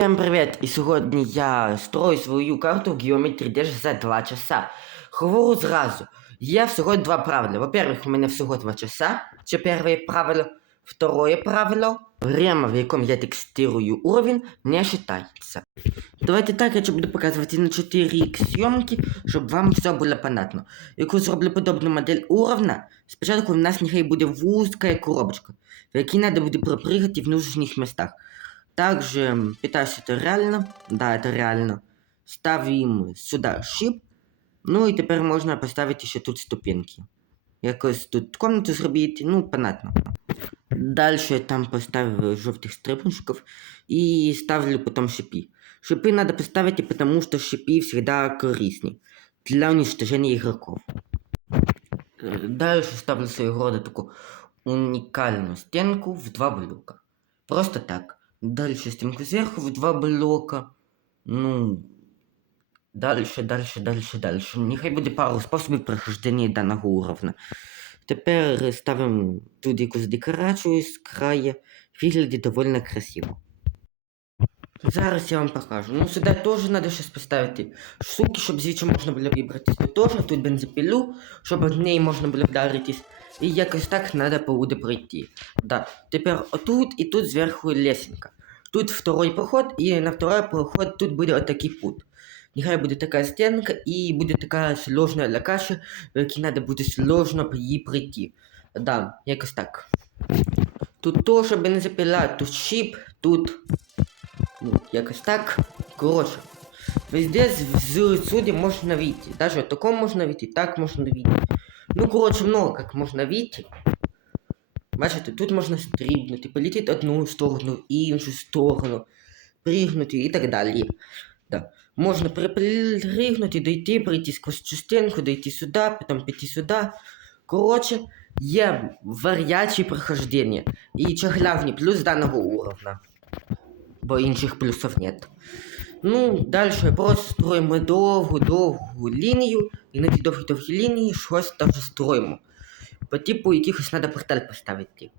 Всем привет! І сьогодні я строю свою карту в Geometry Dash за 2 часа. Говорю зразу. Є всього два правила. Во-первых, у мене всього 2 часа. Це перше правило. Второе правило. Время, в якому я текстирую уровень, не считается. Давайте так, я буду показувати на 4х зйомки, щоб вам все було понятно. Яку зроблю подобну модель уровня, спочатку у нас нехай буде вузька коробочка, в якій треба буде пропригати в нужних местах. Также м, питаюсь это реально. Да, это реально. Ставим сюда шип. Ну і тепер можна поставити ще тут ступеньки. Якось тут комнату зробити, ну, понятно. Дальше я там поставив жовтих стрибунчиков і ставлю потом шипи. Шипы надо поставить, потому что шипы всегда корисны для уничтожения игроков. Э, Дальше ставлю своего рода такую уникальную стенку в два блока. Просто так. Дальше стенку сверху в два блока. Ну, дальше, дальше, дальше, дальше. Нехай буде пару способів прохождення даного уровня. Тепер ставимо тут якусь декорацію з краю. Виглядить доволі красиво. Зараз я вам покажу. Ну, сюди теж треба щось поставити штуки, щоб звідси можна було вибратись. Тут теж, тут бензопилу, щоб від неї можна було вдаритись. І якось так треба буде пройти. Да. Тепер отут і тут зверху лесенка. Тут второй проход, і на второй проход тут буде отакий путь. Нехай буде така стінка і буде така сложна локація, в якій треба буде сложно її пройти. Да, якось так. Тут теж бензопила, тут щіп, тут ну, якось так. Коротше. Везде сюди можна вийти. В таком можна вийти, так можна вийти. Ну, коротше, много как можна вийти. Бачите, тут можна стрибнути, полетіти одну сторону, іншу сторону, пригнути і так далі. Да. Можна припригнути, дойти, пройти сквозь цю стінку, дойти сюди, потім піти сюди. Коротше, є варіації прохождення. І це главний плюс даного уровня. Бо інших плюсів нет. Ну, далі просто строїмо довгу-довгу лінію, і на цій довгій-довгій лінії щось вже строїмо. По типу якихось треба порталь поставити.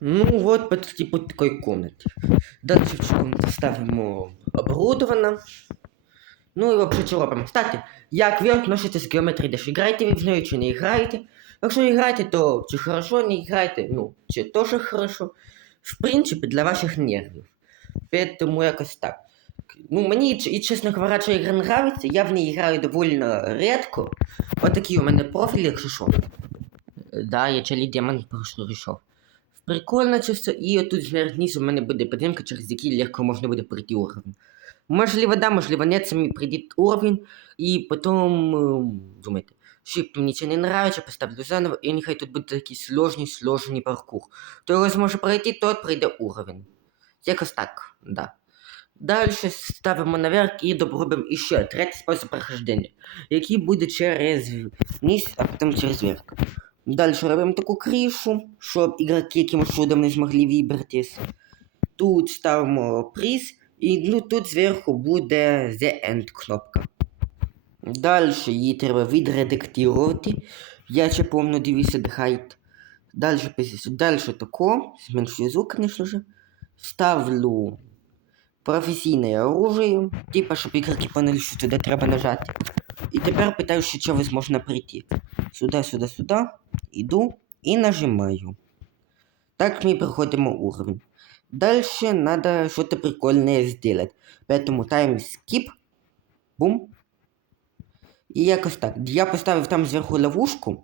Ну вот по типу такої комнати. Далі в цю комнату ставимо оборудовано. Ну і взагалі що робимо. Кстати, як ви относитесь к Geometry Dash? Граєте ви в неї чи не граєте? Якщо граєте, то чи хорошо не граєте, ну, чи теж хорошо. В принципі, для ваших нервів. Поэтому якось так. Ну, мені, і, чесно ця ігра нравиться, я в ній граю доволі рідко. От такий у мене профіль, якщо що. Да, я челі демон пройшов. Прикольно чисто, і отут знизу у мене буде підтримка, через який легко можна буде пройти уровень. Можливо, да, можливо, нет, самі прийдіть уровень, і потім ем, думайте, шип мені це не нравится, поставлю заново, і нехай тут буде такий сложний, сложний паркур. Його зможе пройти, тот пройде уровень. Якось так, да. Далі ставимо наверх і добробимо іще третій спосіб прохождення, який буде через низ, а потім через верх. Далі робимо таку кришу, щоб ігроки якимось чудом не змогли вибратись. Тут ставимо приз, і ну, тут зверху буде The End кнопка. Далі її треба відредактувати. Я ще помню, дивіться Height. Далі, тако, зменшую звук, конечно же. Ставлю професійне оружие, типа, щоб ігроки поняли, що туди треба нажати. І тепер питаю, що через можна прийти. Сюди, сюди, сюди. Іду і нажимаю. Так ми проходимо уровень. Дальше надо что-то прикольное сделать. Поэтому тайм skip. Бум. І якось так. Я поставив там зверху ловушку.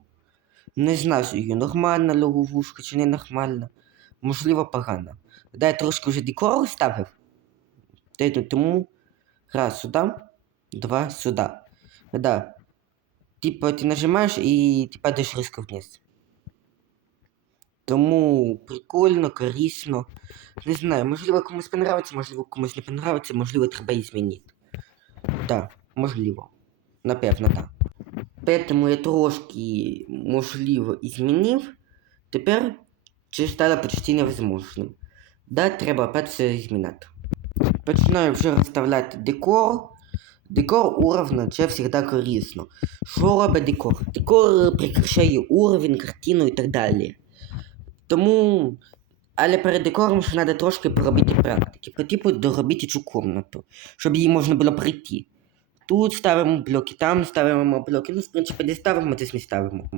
Не знаю, її нормальна ловушка чи не нормальна. Можливо, погана. Да, я трошки вже декору ставив. Та- Тому раз сюди, два сюди. Да. Типа ти нажимаєш і ти падаєш різко вниз. Тому прикольно, корисно. Не знаю, можливо комусь понравиться, можливо комусь не понравиться, можливо треба і змінити. Так, можливо. Напевно, так. Поэтому я трошки, можливо, і змінив. Тепер це стало почти невозможним. Да, треба опять все змінити. Починаю вже розставляти декор. Декор уровня це завжди корисно. Що робить декор? Декор прикрашає уровень, картину і так далі. Тому Але перед декором ще треба трошки поробити практики. По типу доробити цю комнату, щоб її можна було прийти. Тут ставимо блоки, там ставимо блоки. Ну, в принципі, де ставимо, десь не ставимо.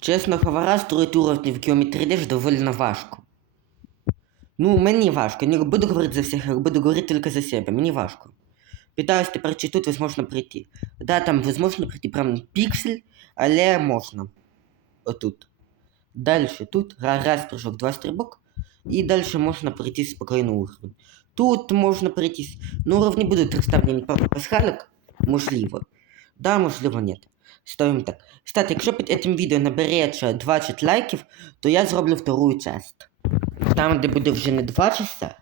Чесно говоря, строїти уровні в Geometry Dash доволі важко. Ну, мені важко. Не буду говорити за всіх, а буду говорити тільки за себе. Мені важко. Питаюсь тепер, чи тут возможно прийти. Да, там возможно прийти прям піксель, але можна. Отут. Дальше тут раз прыжок, два стрибок. І далі можна пройти спокійно уровень. Тут можна пройти. Ну, уровні будуть розставлені пару пасхалок. Можливо. Да, можливо, нет. Ставимо так. Кстати, якщо під цим відео набереться 20 лайків, то я зроблю вторую часть. Там, де буде вже не 2 часа,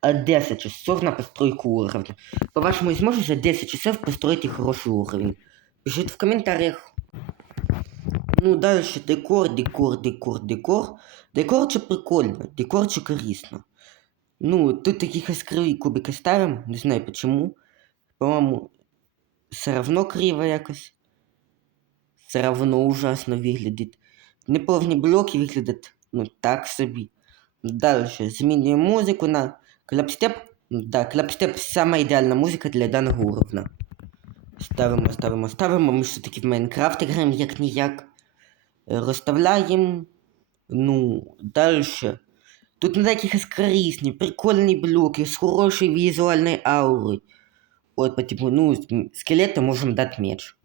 а 10 часов на постройку уровня. По-вашему, зможешь за 10 часов построить хороший уровень? Пишите в комментариях. Ну, дальше декор, декор, декор, декор. Декор це прикольно, декор це корисно. Ну, тут таких яскраві кубики ставимо, не знаю почему. По-моєму, все равно криво якось. Все равно ужасно виглядить. Неповні блоки виглядять, ну, так собі. Дальше змінюємо музику на клапстеп. Да, клапстеп сама ідеальна музика для даного уровня. Ставимо, ставимо, ставимо. Ми ж все-таки в Майнкрафт граємо як ніяк. Розставляємо. Ну, дальше. Тут на таких яскравісні, прикольні блоки з хорошою візуальною аурою. От, по типу, ну, скелета можемо дати меч.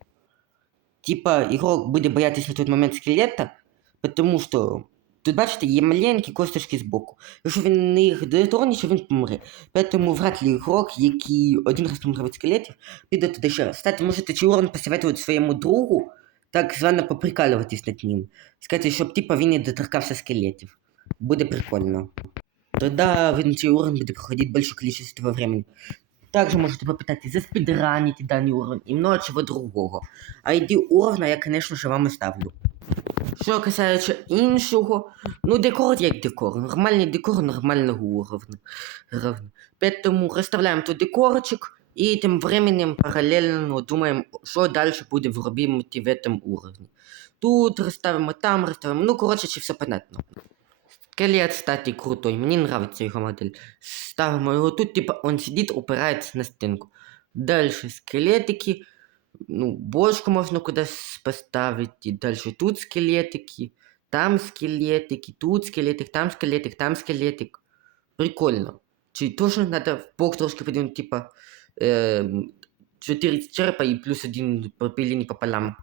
Типа, ігрок буде боятися на той момент скелета, тому що тут, бачите, є маленькі косточки збоку. Якщо він не їх дотронеться, він помре. Тому вряд ли ігрок, який один раз помре від скелетів, піде туди ще раз. Кстати, можете чи урон посоветувати своєму другу, так звано поприкалуватись над ним. Сказати, щоб типа він не доторкався скелетів. Буде прикольно. Тогда він цей уровень буде проходити більше количество времени. Также можете попитати заспідранити даний уровень і много чого другого. А ID уровня я, конечно же, вам оставлю. Що касається іншого, ну декор як декор. Нормальний декор нормального уровня. Поэтому розставляємо тут декорчик і тим временем паралельно думаємо, що далі буде робити в этом уровні. Тут розставимо, там розставимо. Ну, коротше, чи все понятно. Скелет, кстати, крутой. Мені нравится його модель. Ставимо його тут, типа он сидит, упирается на стенку. Дальше скелетики. Ну, бочку можно куда поставить. И дальше тут скелетики. Там скелетики, тут скелетик, там скелетик, там скелетик. Прикольно. Чи тоже надо в бок трошки подвинуть, типа эм, 4 черепа и плюс один пропиление пополам.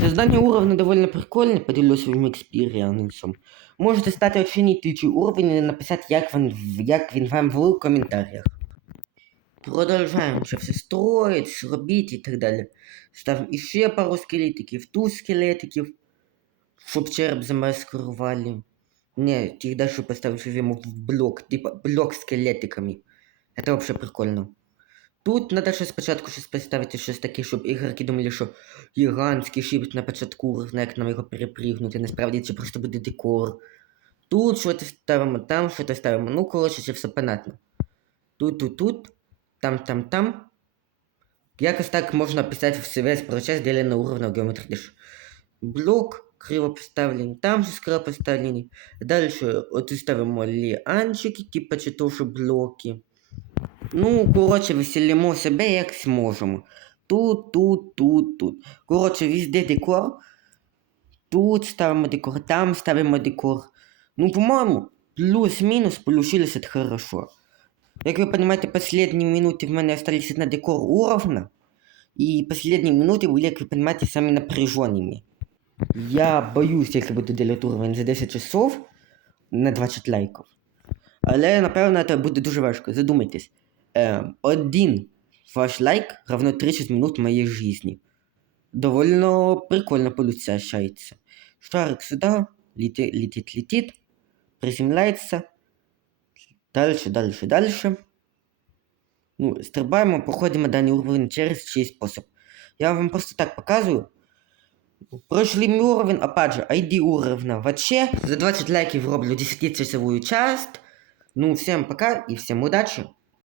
Создание уровня довольно прикольне, поділюсь своїм експіріансом. Можете стати оцінити цей уровень і написати, як він, як він вам в коментарях. Продовжаємо ще все строїть, робити і так далі. Ставимо іще пару скелетиків, тут скелетиків, щоб череп замаскирували. Не, тих дальше поставить йому в блок, типа блок з скелетиками. Это вообще прикольно. Тут треба ще спочатку щось поставити щось таке, щоб ігроки думали, що гігантський шипт на початку як нам його перепригнути, насправді це просто буде декор. Тут щось ставимо, там щось ставимо. Ну, коротше, це все понятно. Тут, тут, тут, там, там, там. Якось так можна писати в весь процес ділення уровня в Geometry Блок криво поставлений, там же криво поставлений. Дальше от ставимо ліанчики, типа чи то, що блоки. Ну, коротше, веселимо себе як зможемо. Тут, тут, тут, тут. Коротше, везде декор. Тут ставимо декор, там ставимо декор. Ну, по-моєму, плюс-мінус получилось это хорошо. Як ви розумієте, последні минути в мене остались на декор уровня. І последні минути були, як ви розумієте, самі напряженими. Я боюсь, якщо буду делать уровень за 10 часов на 20 лайків. Але, напевно, це буде дуже важко. Задумайтесь. Е, один ваш лайк равно 30 минут моей жизни. Довольно прикольно получается. Шарик сюда, летит, летит, летит, приземляется. Дальше, дальше, дальше. Ну, стрибаємо, проходимо даний уровень через чий спосіб. Я вам просто так показую. Пройшли ми уровень, опять же, ID уровня вообще. За 20 лайків роблю 10-часовую часть. Ну, всем пока и всем удачи.